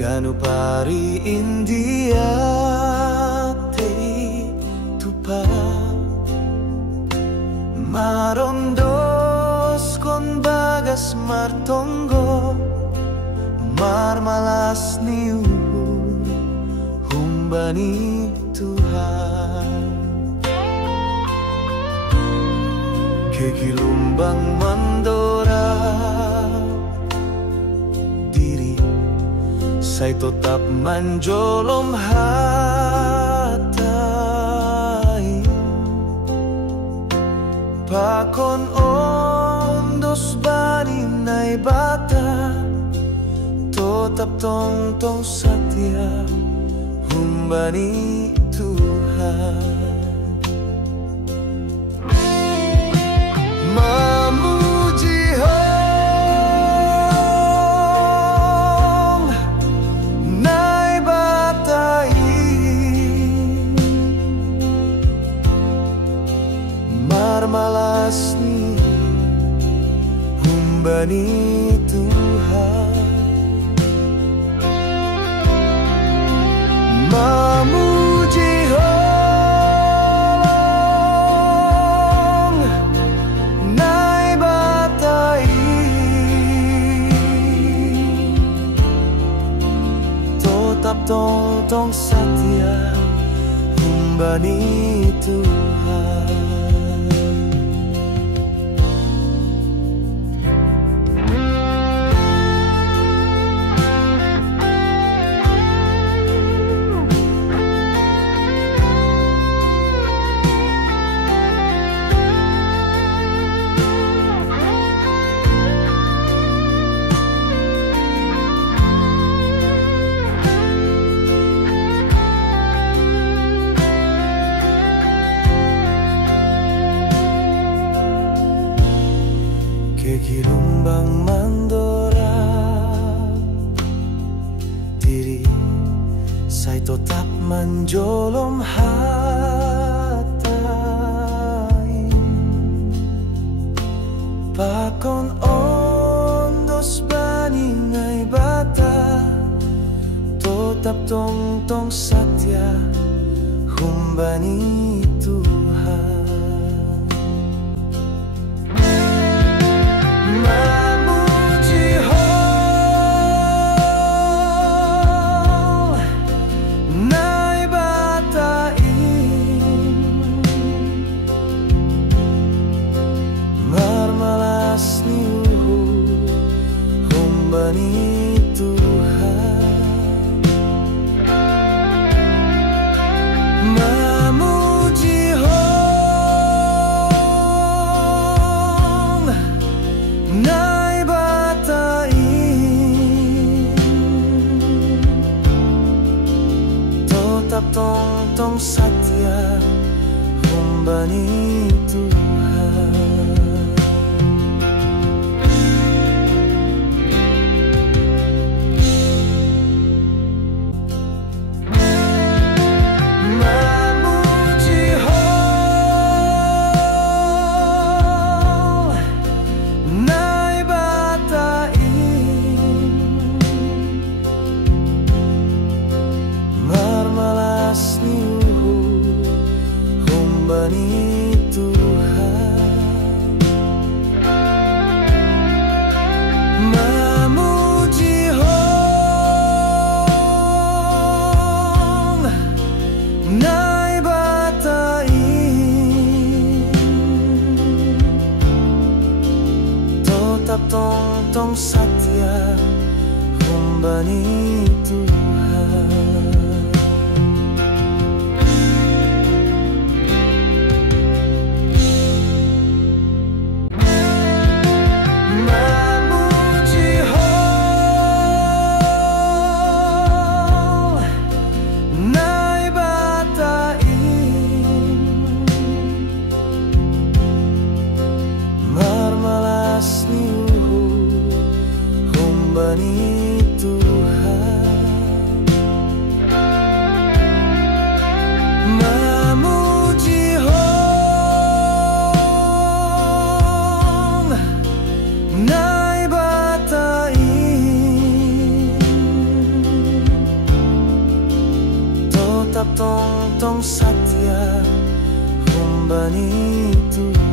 Ganu pari India te tupa marondos kon bagas martonggo marmalas niu humbani Tuhan kegilumbang mandora saya tetap menjolom hatai pakon ondos bani nai bata tetap tong satya humbani Tuhan memuji malas ni humbani Tuhan memuji holong nai batai tetap tong satya humbani Tuhan kegilumbang mandora diri saya tetap menjolom hatai pakon ondos bani ngai bata tetap tong satya humbani Tuhan memuji hol nai batai marmalas niu humbani Tuhan memuji hol nai batai tetap tong satya humbani Tuhan memuji hol nai batai marmalas niu humbani Tuhan memuji hol nai batai tetap tong satya humbani Tuhan memuji hol nai batai marmalas niu humbani Tuhan memuji hol nai batai jalani Tuhan.